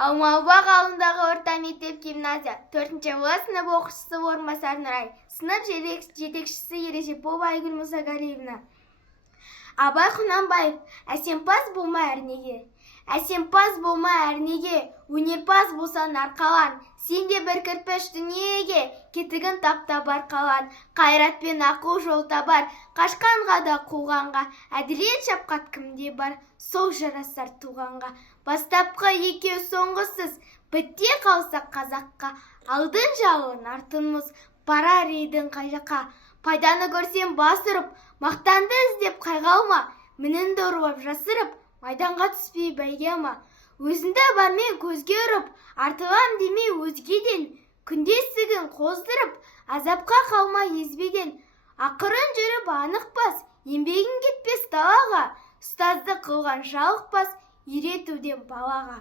Алмабақ ауылындағы орта мектеп гимназия 4-ші сынып оқушысы орынбасар Нұрай, сынып жетекшісі Ережепова Айгүл Мұсагалиевна. Абай Құнанбаев: әсемпаз болма әрнеге, әсемпаз болма әрнеге, өнерпаз болсан арқалан, сенде бір кірпіш дүниеге, кетігін таптабар қалан. Қайратпен ақыл жол табар, қашқанға да қуғанға, әділет шапқат кімде бар, сол жарасар туғанға. Бастапқы екеу соңғысыз, бітте қалса қазаққа, алдын жалын артынмыз, барар едің қай жаққа. Пайданы көрсем бас ұрып, мақтанды іздеп қайғалма, мінінді ұрлап жасырып, майданға түспей бәйге алма. Өзіңді бармен көзге ұрып, артылам демей өзгеден, күндесігін қоздырып, азапқа қалма езбеден. Ақырын жүріп анық бас, еңбегін кетпес далаға, ұстазды қылған жалықпас, үйретуден балаға.